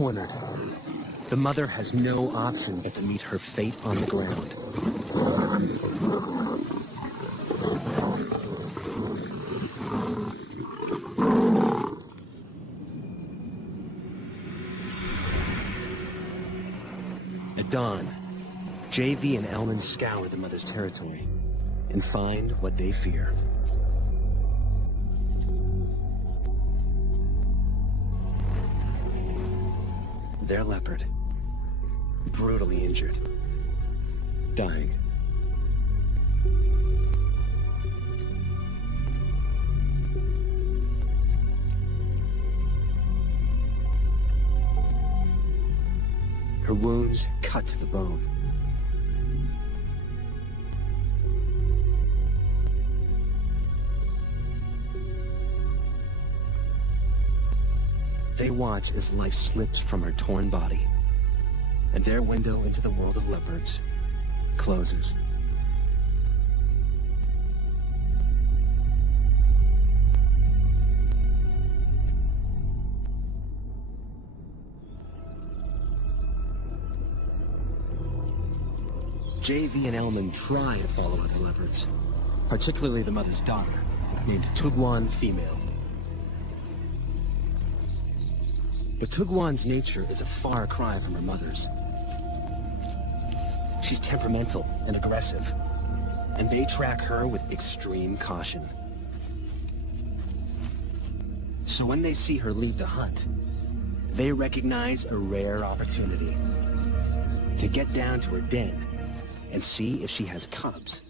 cornered. The mother has no option but to meet her fate on the ground. At dawn, JV and Elman scour the mother's territory and find what they fear. Their leopard, brutally injured, dying. Her wounds cut to the bone. They watch as life slips from her torn body, and their window into the world of leopards closes. JV and Elman try to follow other leopards, particularly the mother's daughter, named Tugwan Female. But Tugwan's nature is a far cry from her mother's. She's temperamental and aggressive, and they track her with extreme caution. So when they see her leave to hunt, they recognize a rare opportunity to get down to her den and see if she has cubs.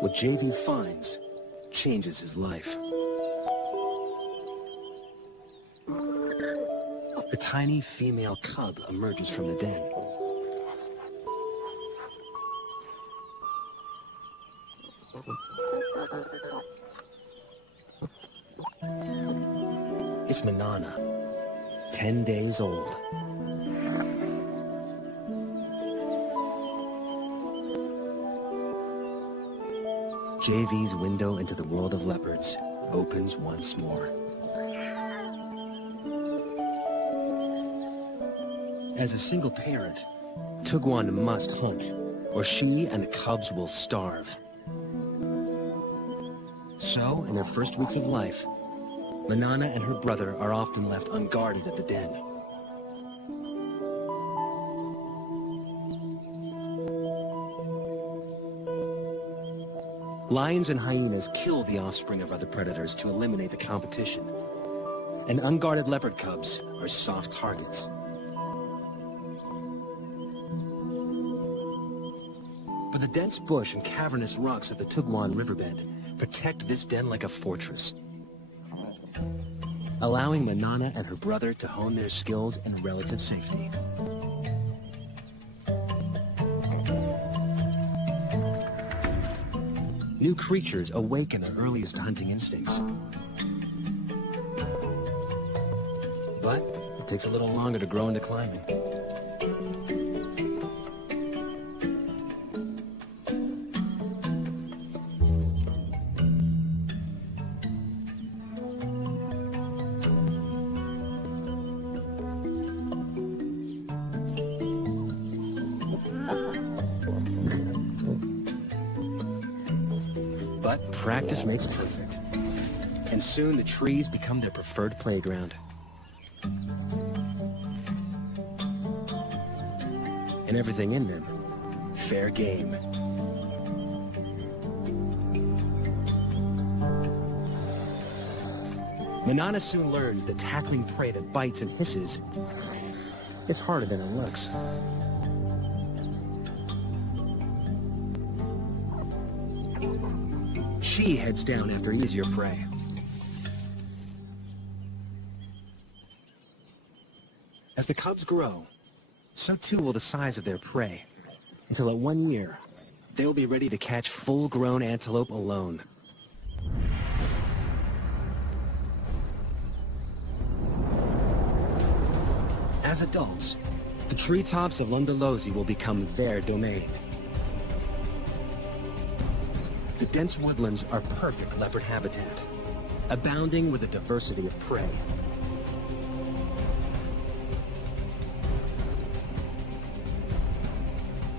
What JV finds changes his life. A tiny female cub emerges from the den. It's Manana, 10 days old. JV's window into the world of leopards opens once more. As a single parent, Tugwan must hunt, or she and the cubs will starve. So, in their first weeks of life, Manana and her brother are often left unguarded at the den. Lions and hyenas kill the offspring of other predators to eliminate the competition, and unguarded leopard cubs are soft targets. But the dense bush and cavernous rocks of the Tugwan riverbed protect this den like a fortress, allowing Manana and her brother to hone their skills in relative safety. New creatures awaken their earliest hunting instincts. But it takes a little longer to grow into climbing. But practice makes perfect, and soon the trees become their preferred playground. And everything in them, fair game. Manana soon learns that tackling prey that bites and hisses is harder than it looks. She heads down after easier prey. As the cubs grow, so too will the size of their prey, until at 1 year, they will be ready to catch full-grown antelope alone. As adults, the treetops of Lundalozi will become their domain. The dense woodlands are perfect leopard habitat, abounding with a diversity of prey.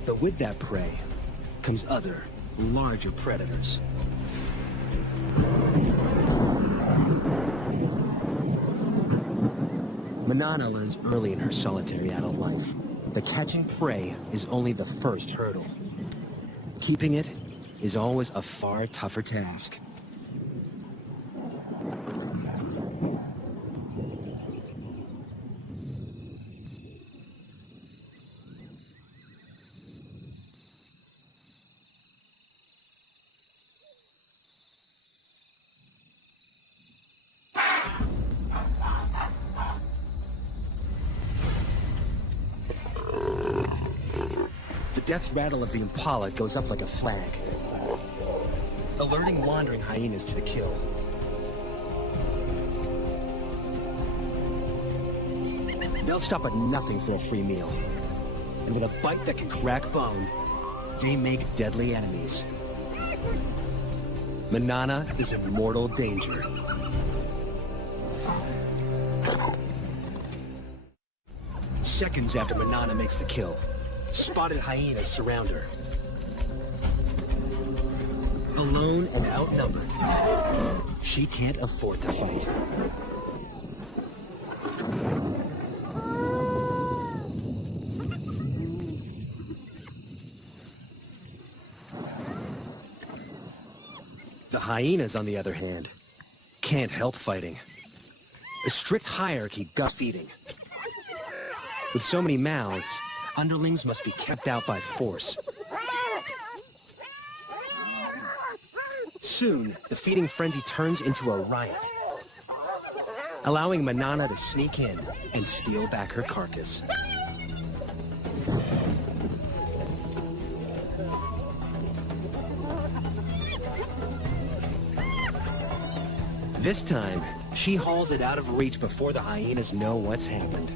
But with that prey comes other, larger predators. Manana learns early in her solitary adult life that catching prey is only the first hurdle. Keeping it is always a far tougher task. The death rattle of the impala goes up like a flag, alerting wandering hyenas to the kill. They'll stop at nothing for a free meal, and with a bite that can crack bone, they make deadly enemies. Manana is in mortal danger. Seconds after Manana makes the kill, spotted hyenas surround her. Alone and outnumbered, she can't afford to fight. The hyenas, on the other hand, can't help fighting. A strict hierarchy guts feeding. With so many mouths, underlings must be kept out by force. Soon, the feeding frenzy turns into a riot, allowing Manana to sneak in and steal back her carcass. This time, she hauls it out of reach before the hyenas know what's happened.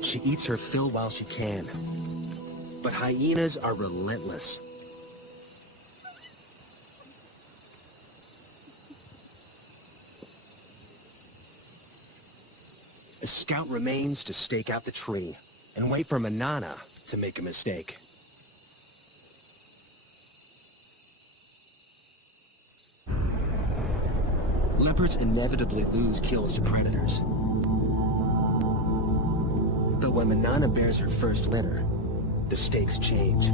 She eats her fill while she can. But hyenas are relentless. The scout remains to stake out the tree and wait for Manana to make a mistake. Leopards inevitably lose kills to predators. But when Manana bears her first litter, the stakes change.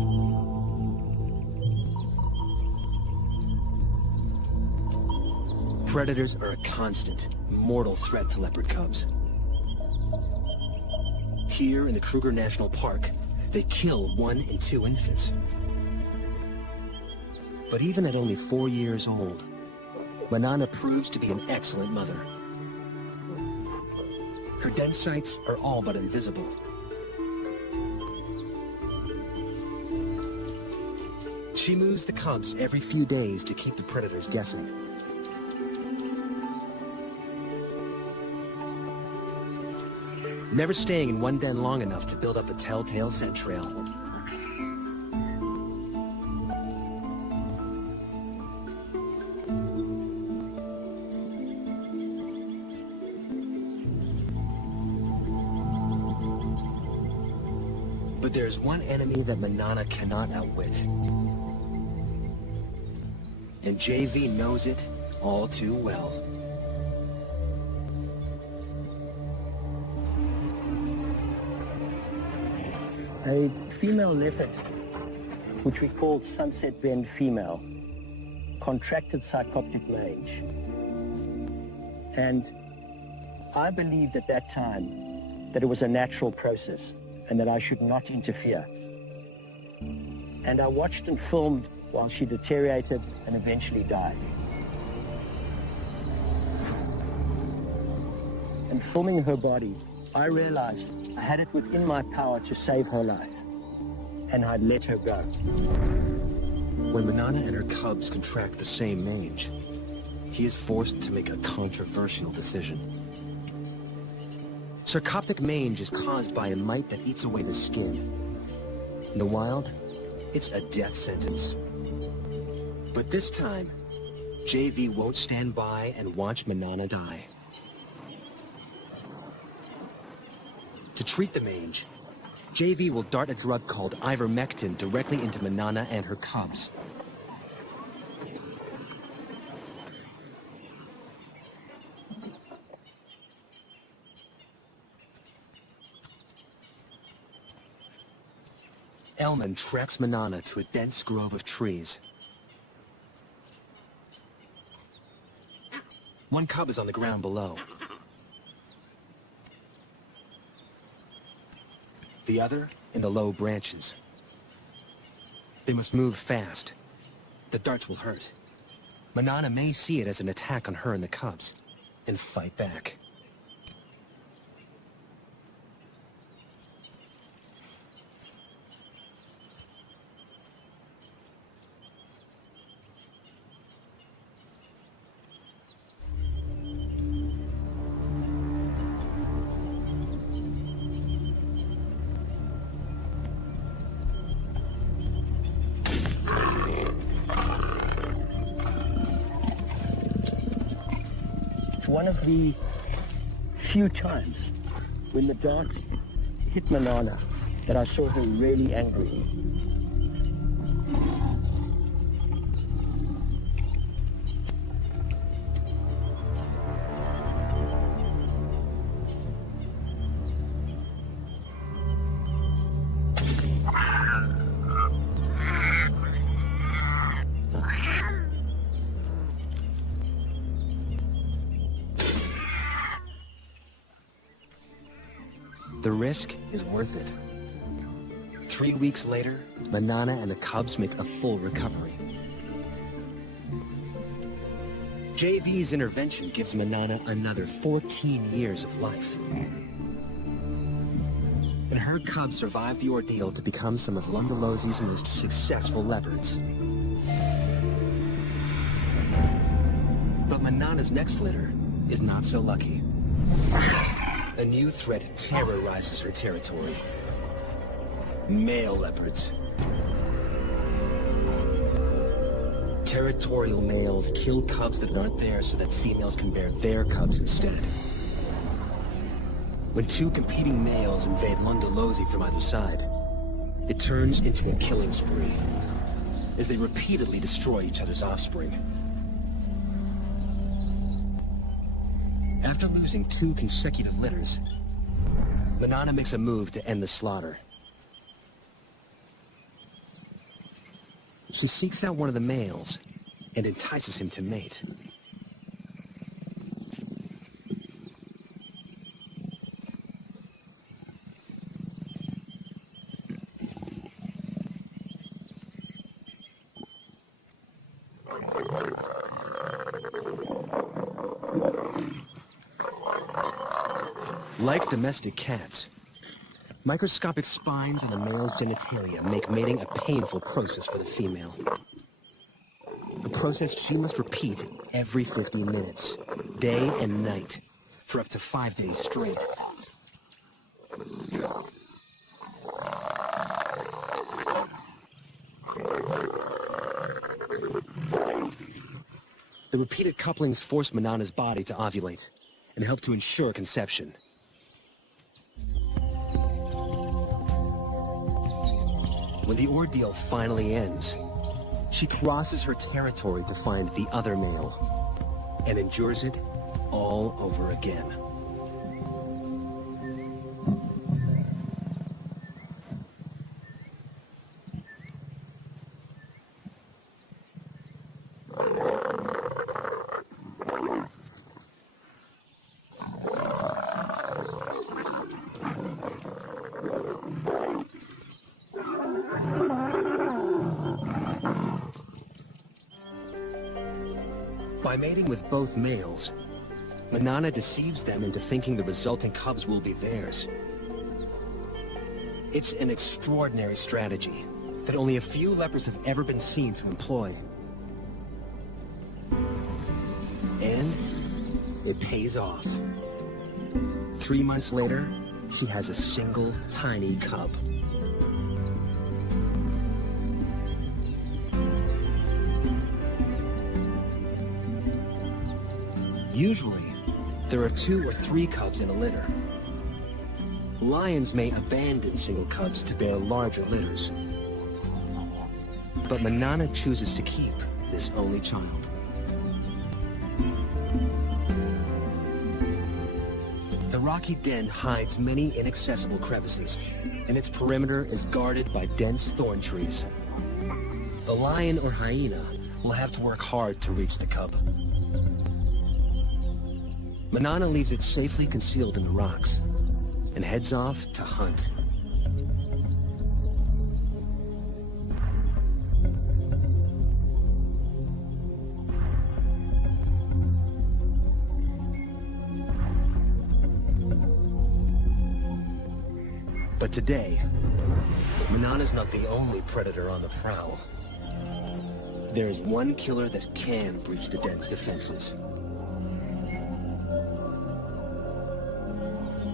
Predators are a constant, mortal threat to leopard cubs. Here in the Kruger National Park, they kill 1 and 2 infants. But even at only 4 years old, Manana proves to be an excellent mother. Her den sites are all but invisible. She moves the cubs every few days to keep the predators guessing. Never staying in one den long enough to build up a telltale scent trail. But there's one enemy that Manana cannot outwit. And JV knows it all too well. A female leopard, which we called Sunset Bend female, contracted psychoptic rage. And I believed at that time that it was a natural process and that I should not interfere. And I watched and filmed while she deteriorated and eventually died. And filming her body, I realized I had it within my power to save her life. and I'd let her go. When Manana and her cubs contract the same mange, he is forced to make a controversial decision. Sarcoptic mange is caused by a mite that eats away the skin. In the wild, it's a death sentence. But this time, JV won't stand by and watch Manana die. To treat the mange, JV will dart a drug called ivermectin directly into Manana and her cubs. Elman tracks Manana to a dense grove of trees. One cub is on the ground below. The other in the low branches. They must move fast. The darts will hurt. Manana may see it as an attack on her and the cubs, and fight back. It's one of the few times when the dart hit Manana that I saw her really angry. The risk is worth it. 3 weeks later, Manana and the cubs make a full recovery. JV's intervention gives Manana another 14 years of life. And her cubs survive the ordeal to become some of Lundalosi's most successful leopards. But Manana's next litter is not so lucky. A new threat terrorizes her territory. Male leopards. Territorial males kill cubs that aren't there so that females can bear their cubs instead. When two competing males invade Lundalosi from either side, it turns into a killing spree, as they repeatedly destroy each other's offspring. After losing 2 consecutive litters, Manana makes a move to end the slaughter. She seeks out one of the males and entices him to mate. Like domestic cats, microscopic spines in the male's genitalia make mating a painful process for the female. A process she must repeat every 50 minutes, day and night, for up to 5 days straight. The repeated couplings force Manana's body to ovulate and help to ensure conception. When the ordeal finally ends, she crosses her territory to find the other male and endures it all over again. By mating with both males, Manana deceives them into thinking the resulting cubs will be theirs. It's an extraordinary strategy that only a few leopards have ever been seen to employ. And it pays off. 3 months later, she has a single tiny cub. Usually, there are 2 or 3 cubs in a litter. Lions may abandon single cubs to bear larger litters. But Manana chooses to keep this only child. The rocky den hides many inaccessible crevices, and its perimeter is guarded by dense thorn trees. A lion or hyena will have to work hard to reach the cub. Manana leaves it safely concealed in the rocks and heads off to hunt. But today, Manana's not the only predator on the prowl. There is one killer that can breach the den's defenses.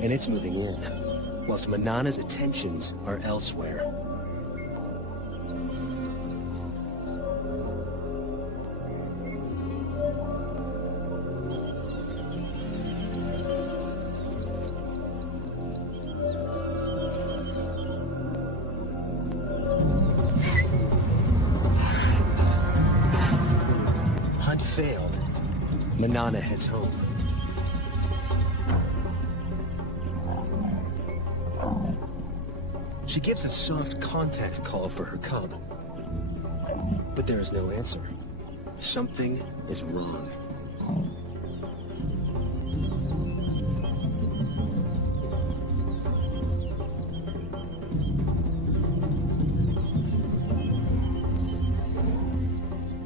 And it's moving in, whilst Manana's attentions are elsewhere. Hunt failed. Manana heads home. She gives a soft contact call for her cub, but there is no answer. Something is wrong.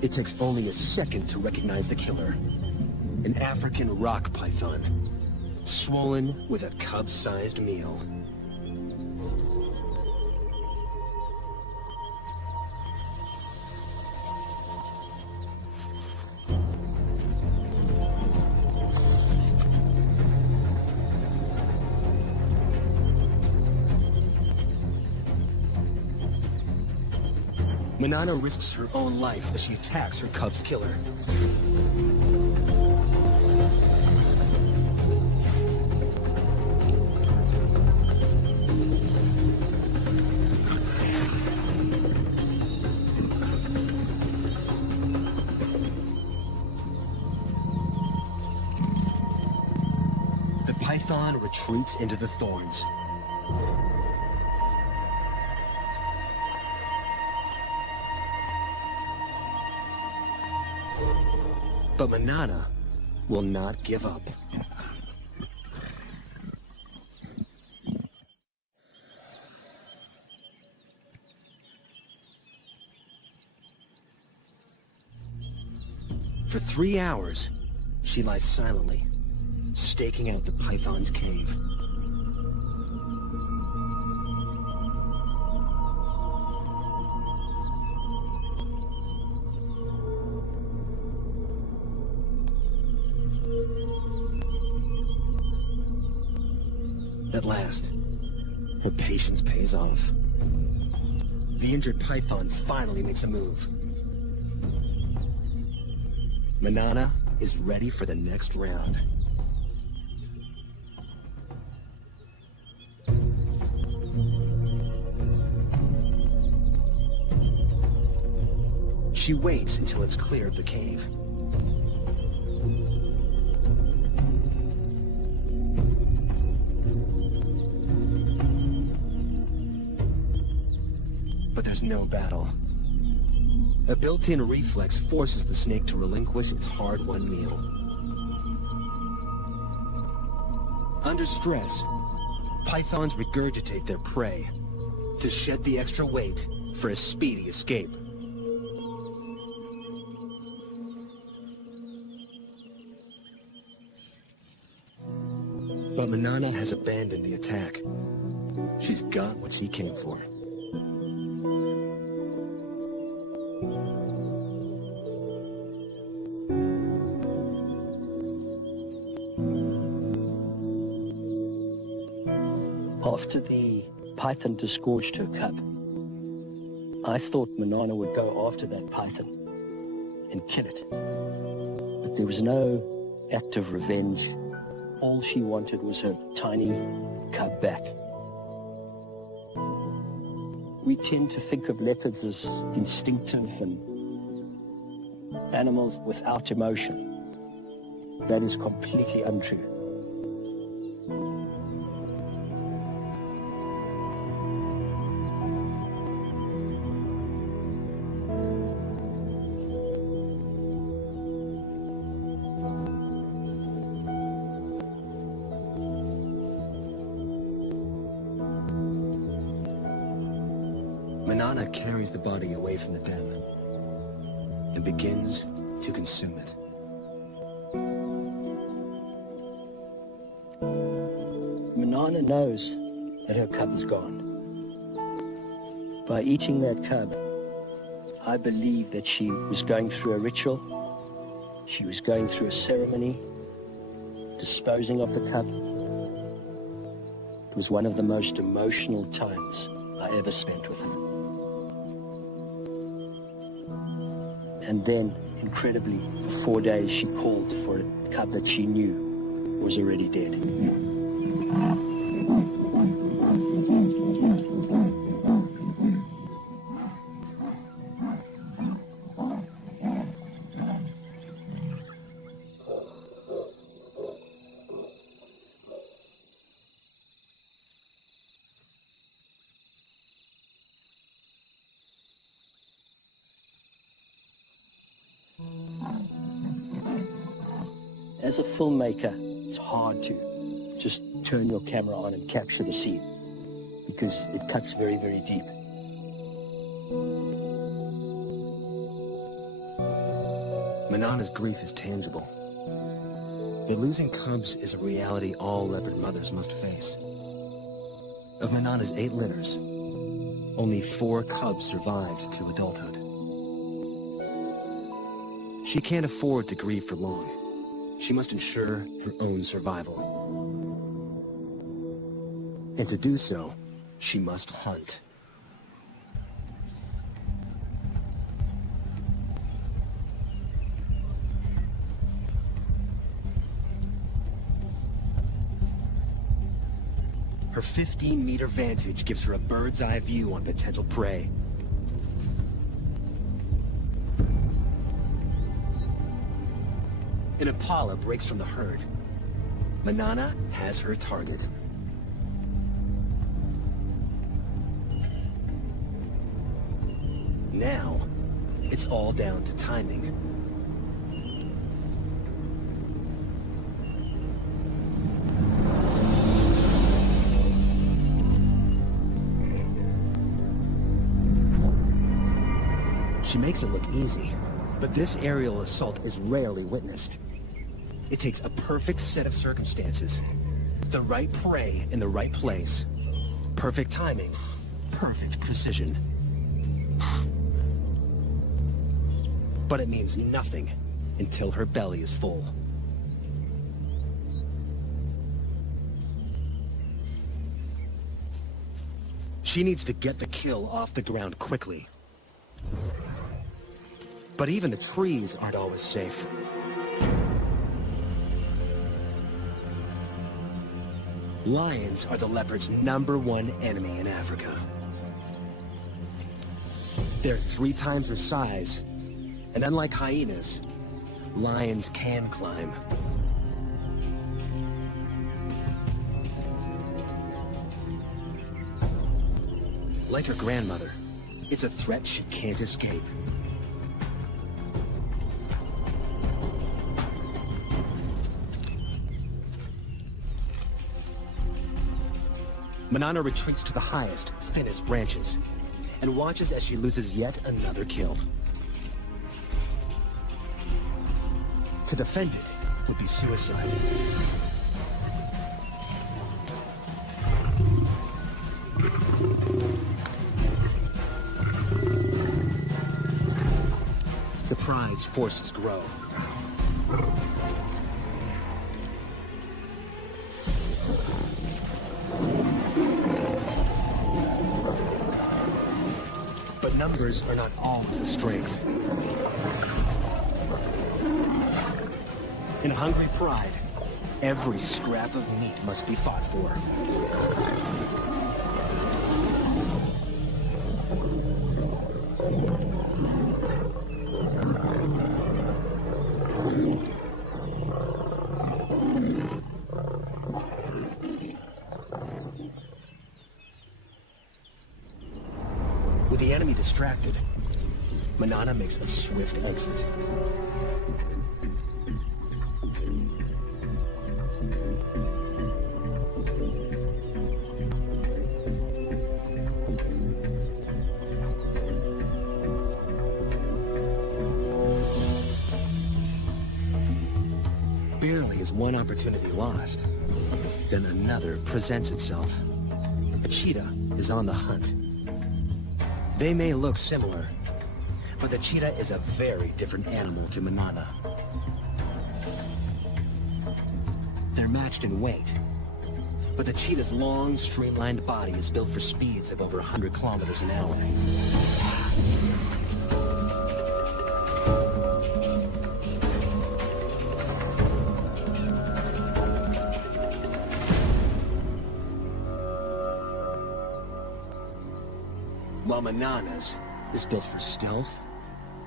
It takes only a second to recognize the killer. An African rock python, swollen with a cub-sized meal. Manana risks her own life as she attacks her cub's killer. The python retreats into the thorns. But Manana will not give up. For 3 hours, she lies silently, staking out the python's cave. At last, her patience pays off. The injured python finally makes a move. Manana is ready for the next round. She waits until it's clear of the cave. But there's no battle. A built-in reflex forces the snake to relinquish its hard-won meal. Under stress, pythons regurgitate their prey to shed the extra weight for a speedy escape. But Manana has abandoned the attack. She's got what she came for. After the python disgorged her cub, I thought Manana would go after that python and kill it. But there was no act of revenge. All she wanted was her tiny cub back. We tend to think of leopards as instinctive and animals without emotion. That is completely untrue. Manana carries the body away from the den and begins to consume it. Manana knows that her cub is gone. By eating that cub, I believe that she was going through a ritual. She was going through a ceremony, disposing of the cub. It was one of the most emotional times I ever spent with her. And then, incredibly, for 4 days she called for a cub that she knew was already dead. As a filmmaker, it's hard to just turn your camera on and capture the scene because it cuts very, very deep. Manana's grief is tangible. But losing cubs is a reality all leopard mothers must face. Of Manana's 8 litters, only 4 cubs survived to adulthood. She can't afford to grieve for long. She must ensure her own survival. And to do so, she must hunt. Her 15-meter vantage gives her a bird's-eye view on potential prey. An impala breaks from the herd. Manana has her target. Now, it's all down to timing. She makes it look easy, but this aerial assault is rarely witnessed. It takes a perfect set of circumstances, the right prey in the right place, perfect timing, perfect precision. But it means nothing until her belly is full. She needs to get the kill off the ground quickly. But even the trees aren't always safe. Lions are the leopard's #1 enemy in Africa. They're 3 times their size, and unlike hyenas, lions can climb. Like her grandmother, it's a threat she can't escape. Manana retreats to the highest, thinnest branches, and watches as she loses yet another kill. To defend it would be suicide. pride's forces grow. But numbers are not always a strength. In hungry pride, every scrap of meat must be fought for. With the enemy distracted, Manana makes a swift exit. Barely is one opportunity lost, then another presents itself. A cheetah is on the hunt. They may look similar, but the cheetah is a very different animal to Manana. They're matched in weight, but the cheetah's long, streamlined body is built for speeds of over 100 kilometers an hour. While Manana's is built for stealth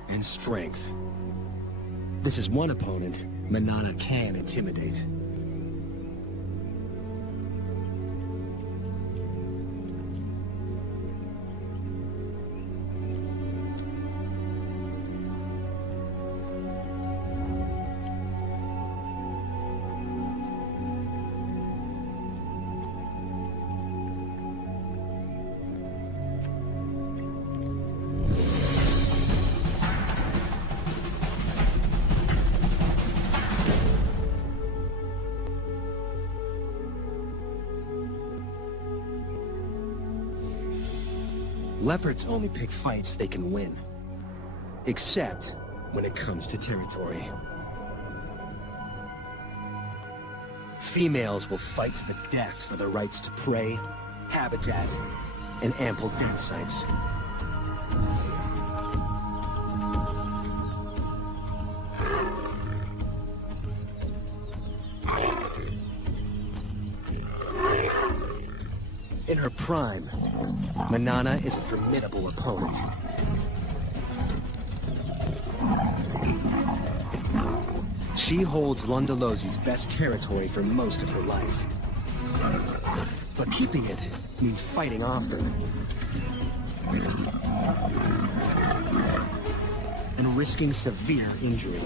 and strength. This is one opponent Manana can intimidate. Leopards only pick fights they can win, except when it comes to territory. Females will fight to the death for the rights to prey, habitat, and ample den sites. In her prime, Manana is a formidable opponent. She holds Londolosi's best territory for most of her life. But keeping it means fighting often. And risking severe injury.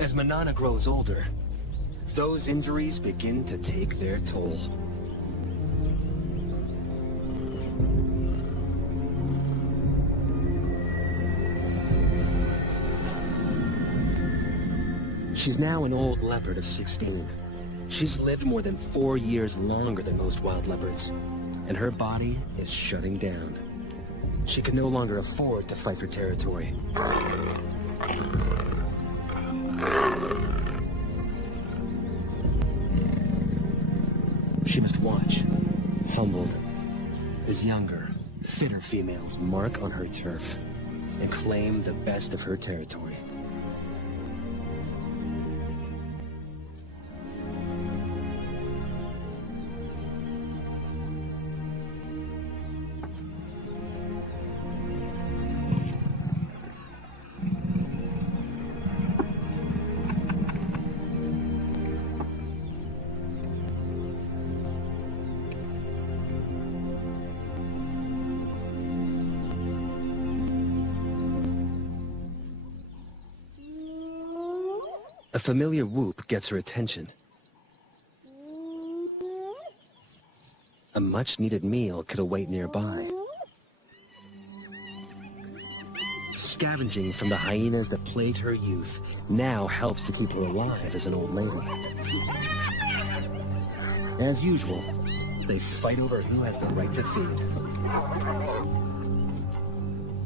As Manana grows older, those injuries begin to take their toll. She's now an old leopard of 16. She's lived more than 4 years longer than most wild leopards, and her body is shutting down. She can no longer afford to fight for territory. She must watch, humbled, as younger, fitter females mark on her turf and claim the best of her territory. A familiar whoop gets her attention. a much-needed meal could await nearby. Scavenging from the hyenas that plagued her youth now helps to keep her alive as an old lady. As usual, they fight over who has the right to feed.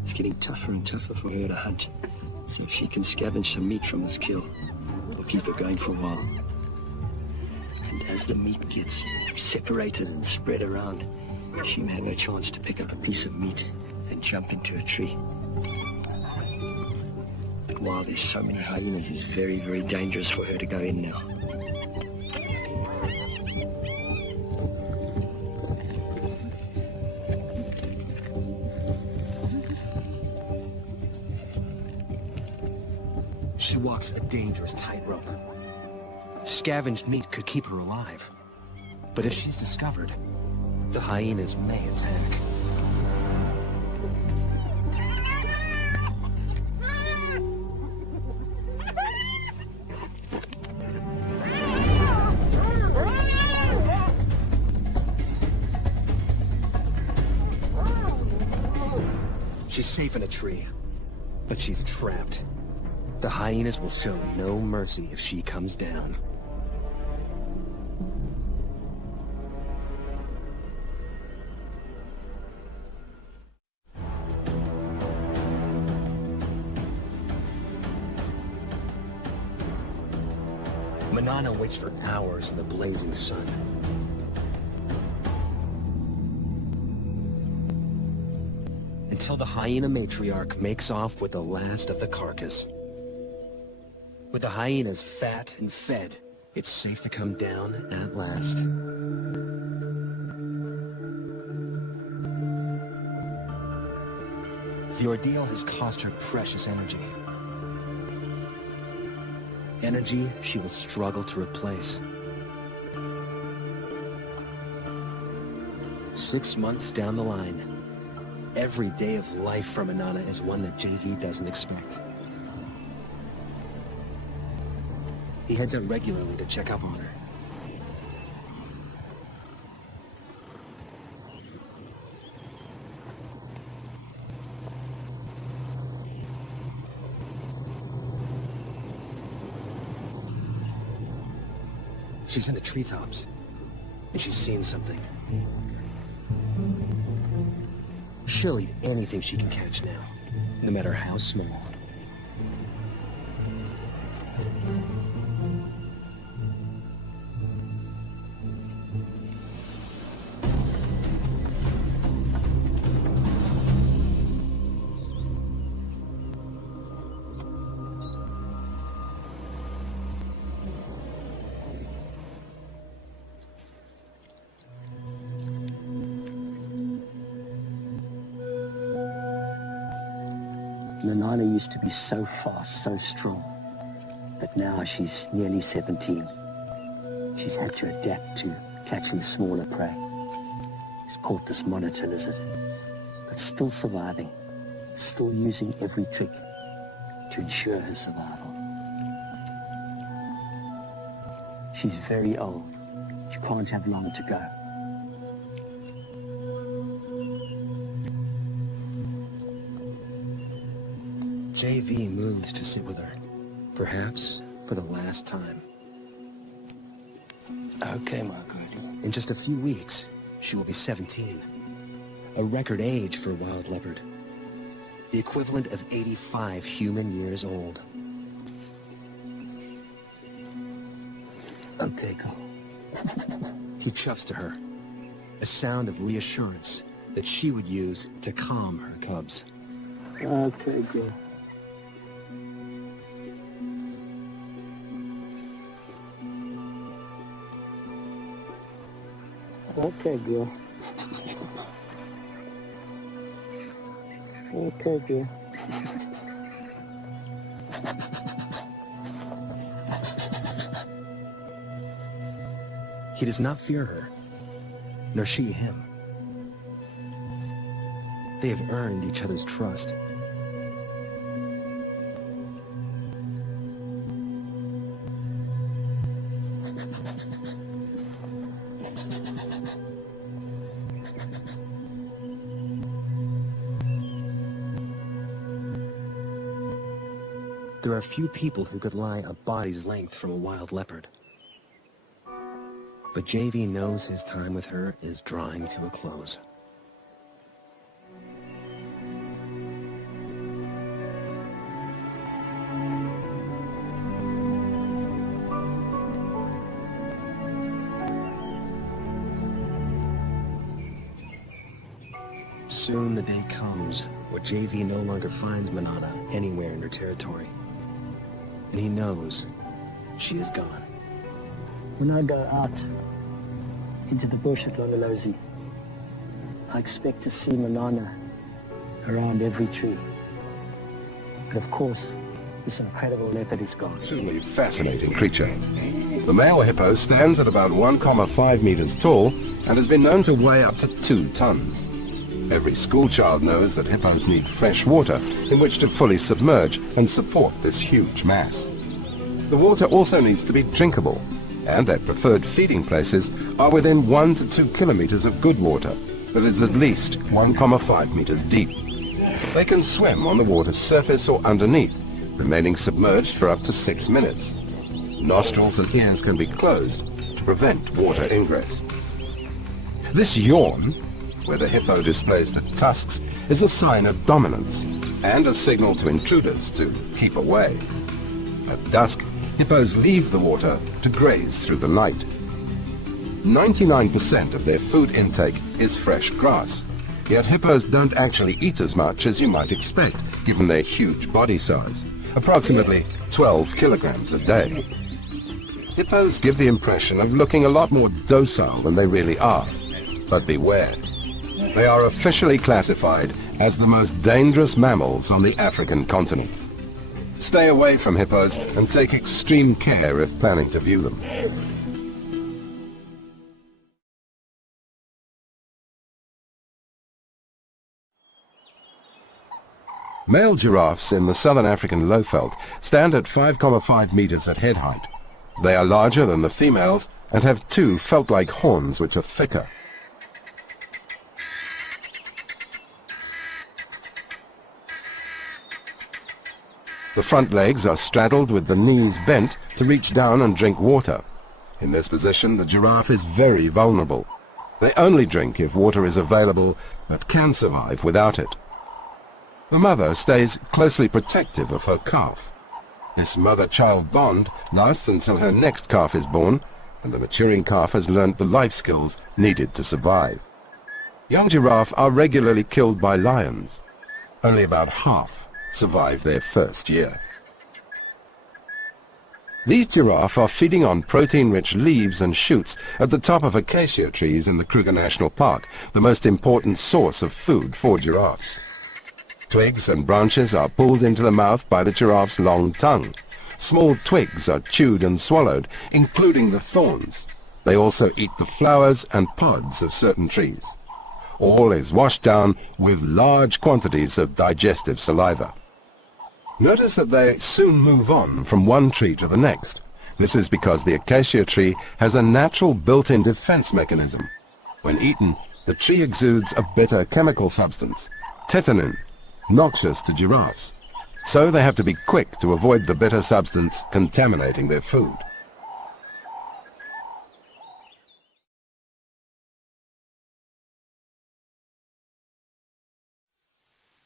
It's getting tougher and tougher for her to hunt, so if she can scavenge some meat from this kill, it'll keep her going for a while. And as the meat gets separated and spread around, she may have a chance to pick up a piece of meat and jump into a tree. But while there's so many hyenas, it's very, very dangerous for her to go in now. She walks a dangerous tightrope. Scavenged meat could keep her alive. But if she's discovered, the hyenas may attack. She's safe in a tree, but she's trapped. The hyenas will show no mercy if she comes down. Manana waits for hours in the blazing sun. Until the hyena matriarch makes off with the last of the carcass. With the hyenas fat and fed, it's safe to come down at last. The ordeal has cost her precious energy. Energy she will struggle to replace. 6 months down the line, every day of life for Manana is one that JV doesn't expect. He heads out regularly to check up on her. She's in the treetops, and she's seen something. She'll eat anything she can catch now, no matter how small. Manana used to be so fast, so strong, but now she's nearly 17. She's had to adapt to catching smaller prey. She's caught this monitor lizard, but still surviving, still using every trick to ensure her survival. She's very old. She can't have long to go. JV moves to sit with her, perhaps for the last time. Okay, my goodie. In just a few weeks, she will be 17. A record age for a wild leopard. The equivalent of 85 human years old. Okay, girl. He chuffs to her, a sound of reassurance that she would use to calm her cubs. Okay, girl. Okay, girl. Okay, girl. He does not fear her, nor she him. They have earned each other's trust. There are few people who could lie a body's length from a wild leopard. But JV knows his time with her is drawing to a close. Soon the day comes where JV no longer finds Manana anywhere in her territory. And he knows she is gone. When I go out into the bush at Lololozi, I expect to see Manana around every tree. But of course, this incredible leopard is gone. Truly fascinating creature. The male hippo stands at about 1,5 meters tall and has been known to weigh up to 2 tons. Every schoolchild knows that hippos need fresh water in which to fully submerge and support this huge mass. The water also needs to be drinkable, and their preferred feeding places are within 1 to 2 kilometers of good water that is at least 1,5 meters deep. They can swim on the water's surface or underneath, remaining submerged for up to 6 minutes. Nostrils and ears can be closed to prevent water ingress. This yawn, where the hippo displays the tusks, is a sign of dominance and a signal to intruders to keep away. At dusk, hippos leave the water to graze through the night. 99% of their food intake is fresh grass, yet hippos don't actually eat as much as you might expect, given their huge body size, approximately 12 kilograms a day. Hippos give the impression of looking a lot more docile than they really are, but beware. They are officially classified as the most dangerous mammals on the African continent. Stay away from hippos and take extreme care if planning to view them. Male giraffes in the southern African lowveld stand at 5,5 meters at head height. They are larger than the females and have 2 felt-like horns which are thicker. The front legs are straddled with the knees bent to reach down and drink water. In this position, the giraffe is very vulnerable. They only drink if water is available, but can survive without it. The mother stays closely protective of her calf. This mother-child bond lasts until her next calf is born, and the maturing calf has learnt the life skills needed to survive. Young giraffe are regularly killed by lions. Only about half survive their first year. These giraffe are feeding on protein-rich leaves and shoots at the top of acacia trees in the Kruger National Park, the most important source of food for giraffes. Twigs and branches are pulled into the mouth by the giraffe's long tongue. Small twigs are chewed and swallowed, including the thorns. They also eat the flowers and pods of certain trees. All is washed down with large quantities of digestive saliva. Notice that they soon move on from one tree to the next. This is because the acacia tree has a natural built-in defense mechanism. When eaten, the tree exudes a bitter chemical substance, tetanin, noxious to giraffes. So they have to be quick to avoid the bitter substance contaminating their food.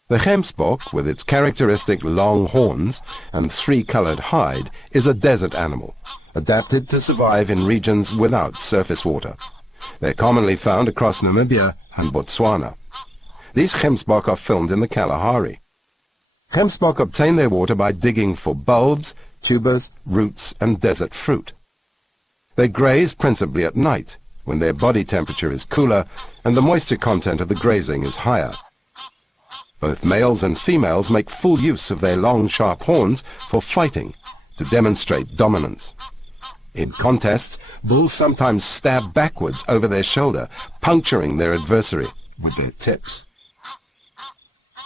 The gemsbok, with its characteristic long horns and 3-colored hide, is a desert animal, adapted to survive in regions without surface water. They're commonly found across Namibia and Botswana. These gemsbok are filmed in the Kalahari. Gemsbok obtain their water by digging for bulbs, tubers, roots, and desert fruit. They graze principally at night, when their body temperature is cooler and the moisture content of the grazing is higher. Both males and females make full use of their long, sharp horns for fighting, to demonstrate dominance. In contests, bulls sometimes stab backwards over their shoulder, puncturing their adversary with their tips.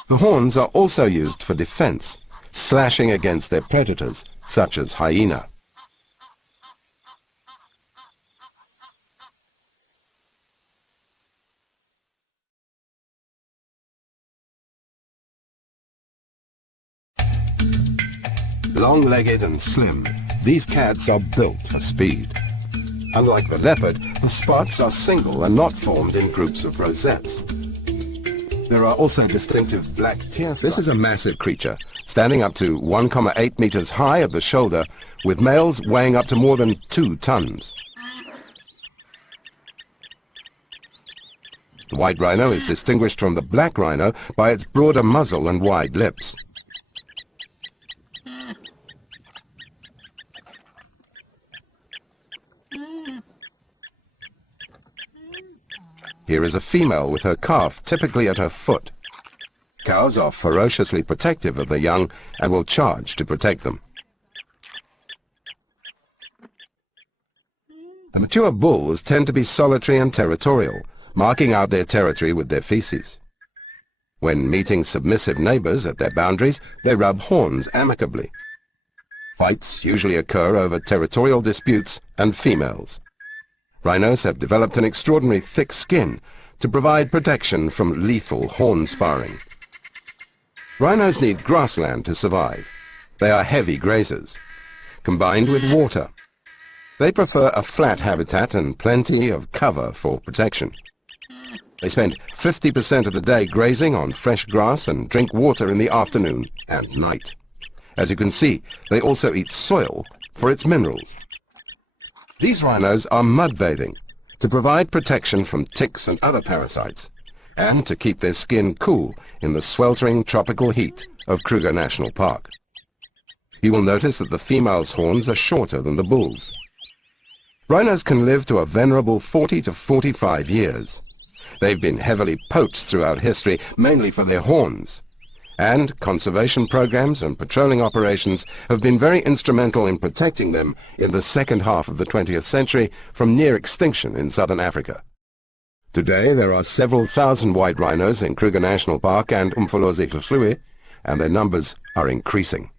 The horns are also used for defense, slashing against their predators, such as hyena. Long-legged and slim, these cats are built for speed. Unlike the leopard, the spots are single and not formed in groups of rosettes. There are also distinctive black tear stripes. This is a massive creature, standing up to 1,8 meters high at the shoulder, with males weighing up to more than 2 tons. The white rhino is distinguished from the black rhino by its broader muzzle and wide lips. Here is a female with her calf typically at her foot. Cows are ferociously protective of their young and will charge to protect them. The mature bulls tend to be solitary and territorial, marking out their territory with their feces. When meeting submissive neighbors at their boundaries, they rub horns amicably. Fights usually occur over territorial disputes and females. Rhinos have developed an extraordinarily thick skin to provide protection from lethal horn sparring. Rhinos need grassland to survive. They are heavy grazers, combined with water. They prefer a flat habitat and plenty of cover for protection. They spend 50% of the day grazing on fresh grass and drink water in the afternoon and night. As you can see, they also eat soil for its minerals. These rhinos are mud bathing to provide protection from ticks and other parasites, and to keep their skin cool in the sweltering tropical heat of Kruger National Park. You will notice that the female's horns are shorter than the bull's. Rhinos can live to a venerable 40 to 45 years. They've been heavily poached throughout history, mainly for their horns. And conservation programs and patrolling operations have been very instrumental in protecting them in the second half of the 20th century from near extinction in southern Africa. Today there are several thousand white rhinos in Kruger National Park and Umfolozi, and their numbers are increasing.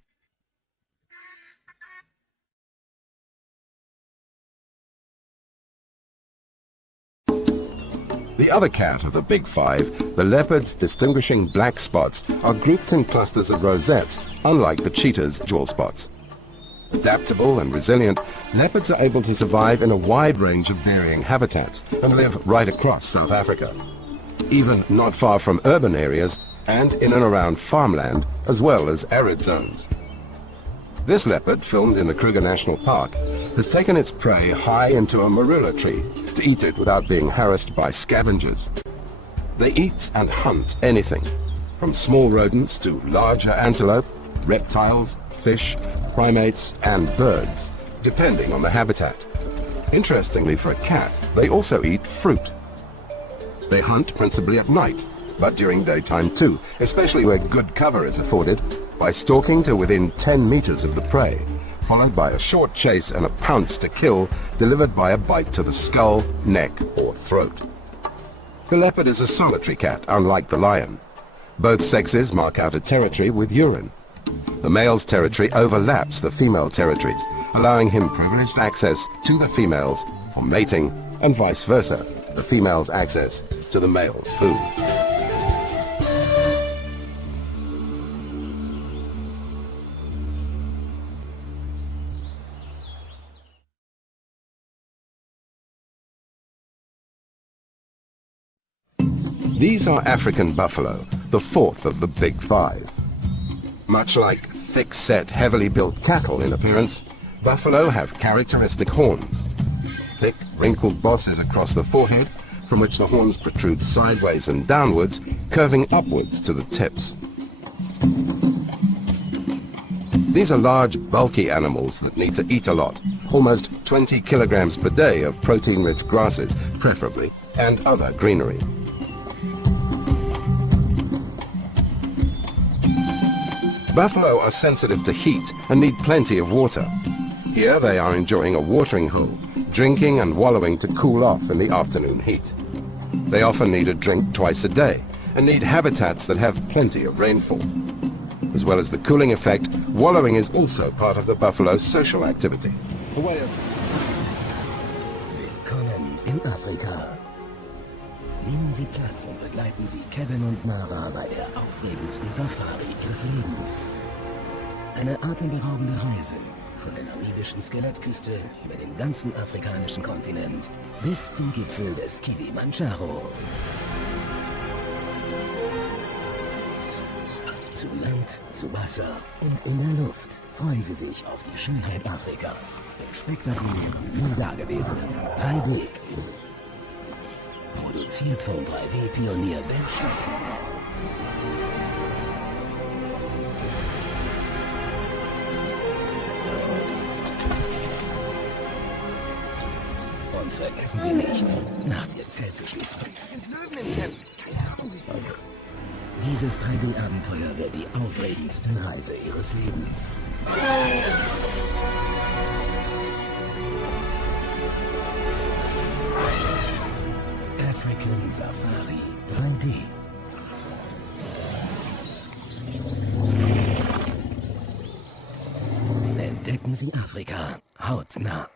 The other cat of the big five, the leopard's distinguishing black spots, are grouped in clusters of rosettes, unlike the cheetah's jewel spots. Adaptable and resilient, leopards are able to survive in a wide range of varying habitats and live right across South Africa, even not far from urban areas and in and around farmland, as well as arid zones. This leopard, filmed in the Kruger National Park, has taken its prey high into a marula tree to eat it without being harassed by scavengers. They eat and hunt anything, from small rodents to larger antelope, reptiles, fish, primates, and birds, depending on the habitat. Interestingly for a cat, they also eat fruit. They hunt principally at night, but during daytime too, especially where good cover is afforded, by stalking to within 10 meters of the prey, followed by a short chase and a pounce to kill, delivered by a bite to the skull, neck, or throat. The leopard is a solitary cat, unlike the lion. Both sexes mark out a territory with urine. The male's territory overlaps the female territories, allowing him privileged access to the females for mating, and vice versa, the female's access to the male's food. These are African buffalo, the fourth of the big five. Much like thick-set, heavily built cattle in appearance, buffalo have characteristic horns. Thick, wrinkled bosses across the forehead, from which the horns protrude sideways and downwards, curving upwards to the tips. These are large, bulky animals that need to eat a lot, almost 20 kilograms per day of protein-rich grasses, preferably, and other greenery. Buffalo are sensitive to heat and need plenty of water. Here they are enjoying a watering hole, drinking and wallowing to cool off in the afternoon heat. They often need a drink twice a day and need habitats that have plenty of rainfall. As well as the cooling effect, wallowing is also part of the buffalo's social activity. A way of... Willkommen in Afrika. Nehmen Sie Platz und begleiten Sie Kevin und Mara bei der aufregendsten Safari Ihres Lebens. Eine atemberaubende Reise von der namibischen Skelettküste über den ganzen afrikanischen Kontinent bis zum Gipfel des Kilimanjaro. Zu Land, zu Wasser und in der Luft freuen Sie sich auf die Schönheit Afrikas, den spektakulären, nie dagewesenen 3D. Produziert vom 3D-Pionier Weltschlossen. Und vergessen Sie nicht, nachts Ihr Zelt zu schließen. Dieses 3D-Abenteuer wird die aufregendste Reise Ihres Lebens. African Safari 3D. Entdecken Sie Afrika hautnah.